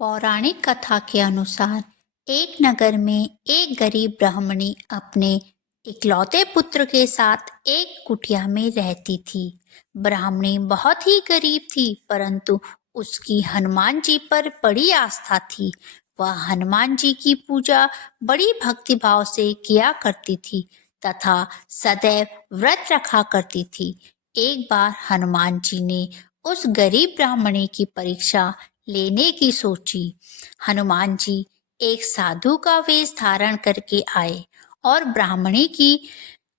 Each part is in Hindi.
पौराणिक कथा के अनुसार एक नगर में एक गरीब ब्राह्मणी अपने इकलौते पुत्र के साथ एक कुटिया में रहती थी। ब्राह्मणी बहुत ही गरीब थी, परंतु उसकी हनुमान जी पर बड़ी आस्था थी। वह हनुमान जी की पूजा बड़ी भक्तिभाव से किया करती थी तथा सदैव व्रत रखा करती थी। एक बार हनुमान जी ने उस गरीब ब्राह्मणी की परीक्षा लेने की सोची। हनुमान जी एक साधु का वेश धारण करके आए और ब्राह्मणी की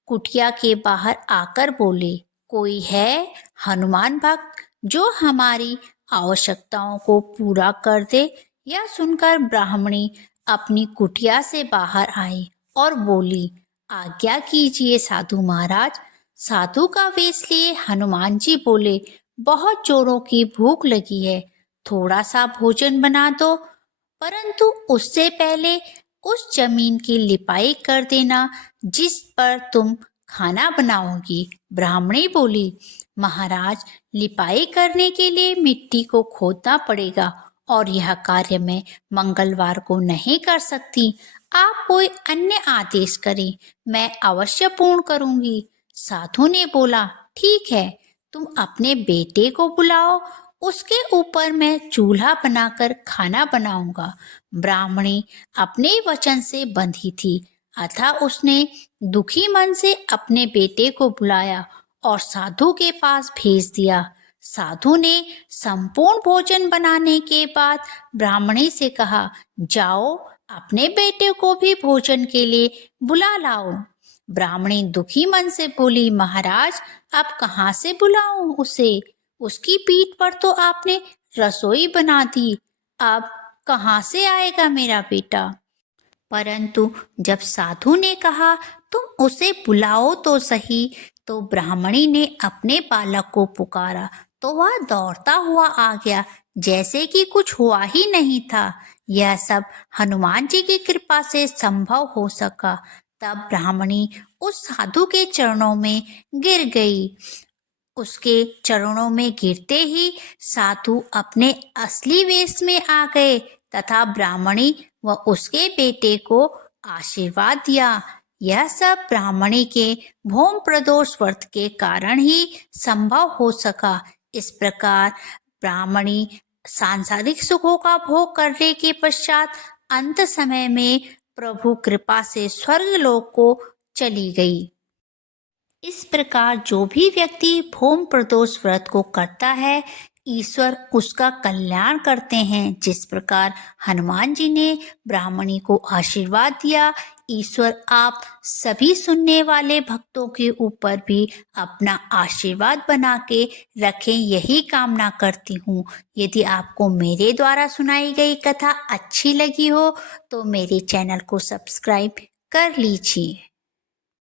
कुटिया के बाहर आकर बोले, कोई है हनुमान भक्त जो हमारी आवश्यकताओं को पूरा कर दे। यह सुनकर ब्राह्मणी अपनी कुटिया से बाहर आई और बोली, आज्ञा कीजिए साधु महाराज। साधु का वेश लिए हनुमान जी बोले, बहुत जोरों की भूख लगी है, थोड़ा सा भोजन बना दो, परंतु उससे पहले उस जमीन की लिपाई कर देना जिस पर तुम खाना बनाओगी। ब्राह्मणी बोली, महाराज, लिपाई करने के लिए मिट्टी को खोदना पड़ेगा और यह कार्य मैं मंगलवार को नहीं कर सकती। आप कोई अन्य आदेश करें, मैं अवश्य पूर्ण करूंगी। साधु ने बोला, ठीक है, तुम अपने बेटे को बुलाओ, उसके ऊपर मैं चूल्हा बनाकर खाना बनाऊंगा। ब्राह्मणी अपने वचन से बंधी थी, अतः उसने दुखी मन से अपने बेटे को बुलाया और साधु के पास भेज दिया। साधु ने संपूर्ण भोजन बनाने के बाद ब्राह्मणी से कहा, जाओ अपने बेटे को भी भोजन के लिए बुला लाओ। ब्राह्मणी दुखी मन से बोली, महाराज, अब कहाँ से बुलाऊं उसे? उसकी पीठ पर तो आपने रसोई बना दी, अब कहाँ से आएगा मेरा बेटा? परंतु जब साधु ने कहा, तुम उसे बुलाओ तो सही, तो ब्राह्मणी ने अपने बालक को पुकारा तो वह दौड़ता हुआ आ गया, जैसे कि कुछ हुआ ही नहीं था। यह सब हनुमान जी की कृपा से संभव हो सका। तब ब्राह्मणी उस साधु के चरणों में गिर गई। उसके चरणों में गिरते ही साधु अपने असली वेश में आ गए तथा ब्राह्मणी व उसके बेटे को आशीर्वाद दिया। यह सब ब्राह्मणी के भौम प्रदोष व्रत के कारण ही संभव हो सका। इस प्रकार ब्राह्मणी सांसारिक सुखों का भोग करने के पश्चात अंत समय में प्रभु कृपा से स्वर्ग लोक को चली गई। इस प्रकार जो भी व्यक्ति भौम प्रदोष व्रत को करता है, ईश्वर उसका कल्याण करते हैं। जिस प्रकार हनुमान जी ने ब्राह्मणी को आशीर्वाद दिया, ईश्वर आप सभी सुनने वाले भक्तों के ऊपर भी अपना आशीर्वाद बना के रखें, यही कामना करती हूँ। यदि आपको मेरे द्वारा सुनाई गई कथा अच्छी लगी हो तो मेरे चैनल को सब्सक्राइब कर लीजिए।